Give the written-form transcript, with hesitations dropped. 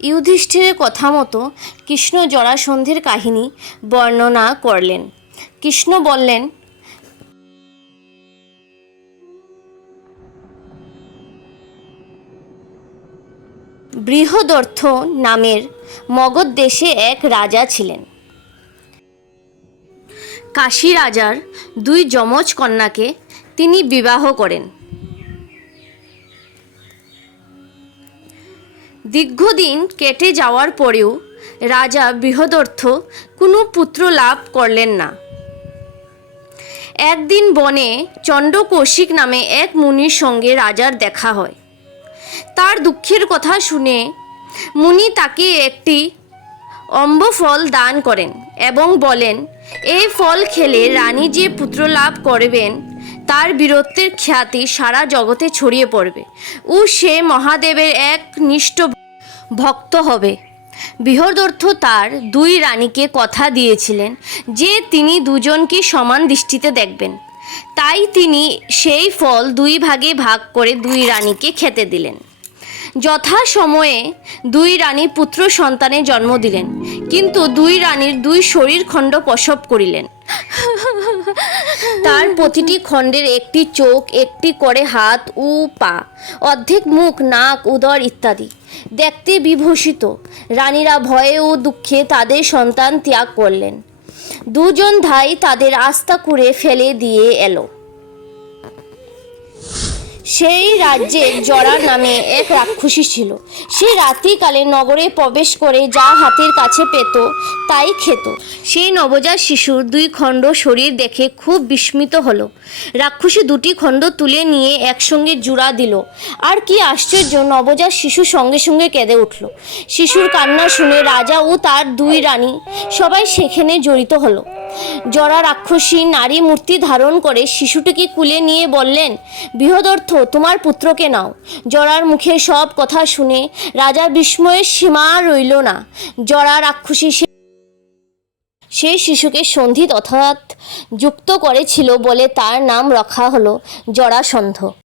যুধিষ্ঠিরের কথা মতো কৃষ্ণ জরাসন্ধের কাহিনী বর্ণনা করলেন। কৃষ্ণ বললেন, বৃহদর্থ নামের মগধ দেশে এক রাজা ছিলেন। কাশী রাজার 2 যমজ কন্যাকে তিনি বিবাহ করেন। দীর্ঘদিন কেটে যাওয়ার পরেও রাজা বৃহদর্থ কোনো পুত্র লাভ করলেন না। একদিন বনে চণ্ডকৌশিক নামে এক মুনির সঙ্গে রাজার দেখা হয়। তার দুঃখের কথা শুনে মুনি তাকে একটি অম্বফল দান করেন এবং বলেন, এই ফল খেলে রানী যে পুত্র লাভ করবেন তার বীরত্বের খ্যাতি সারা জগতে ছড়িয়ে পড়বে ও সে মহাদেবের এক নিষ্ঠ ভক্ত হবে। বৃহদর্থ তার 2 রানীকে কথা দিয়েছিলেন যে তিনি দুজনকে সমান দৃষ্টিতে দেখবেন। তাই তিনি সেই ফল 2 ভাগে ভাগ করে 2 রানীকে খেতে দিলেন। যথা সময়ে 2 রানী পুত্র সন্তানের জন্ম দিলেন, কিন্তু 2 রানীর 2 শরীর খণ্ড প্রসব করিলেন। তার প্রতিটি খণ্ডের একটি চোখ, একটি করে হাত ও পা, অর্ধেক মুখ, নাক, উদর ইত্যাদি দেখতে বিভূষিত। রানীরা ভয়ে ও দুঃখে তাদের সন্তান ত্যাগ করলেন। 2 জন ভাই তাদের আস্থা করে ফেলে দিয়ে এলো। সেই রাজ্যে জরা নামে এক রাক্ষসী ছিল। সে রাত্রিকালে নগরে প্রবেশ করে যা হাতের কাছে পেত তাই খেত। সেই নবজাত শিশুর 2 খণ্ড শরীর দেখে খুব বিস্মিত হলো। রাক্ষসী 2টি খণ্ড তুলে নিয়ে একসঙ্গে জোড়া দিল। আর কি আশ্চর্য, নবজাত শিশু সঙ্গে সঙ্গে কেঁদে উঠল। শিশুর কান্না শুনে রাজা ও তার 2 রানী সবাই সেখানে জড়িত হলো। জরা রাক্ষসী নারী মূর্তি ধারণ করে শিশুটিকে কুলে নিয়ে বললেন, বৃহদর্থ, তোমার পুত্রকে নাও। জরার মুখে সব কথা শুনে রাজার বিস্ময়ের সীমা রইল না। জরা রাক্ষসী সেই শিশুকে সন্ধিত অর্থাৎ যুক্ত করেছিল বলে তার নাম রাখা হলো জরাসন্ধ।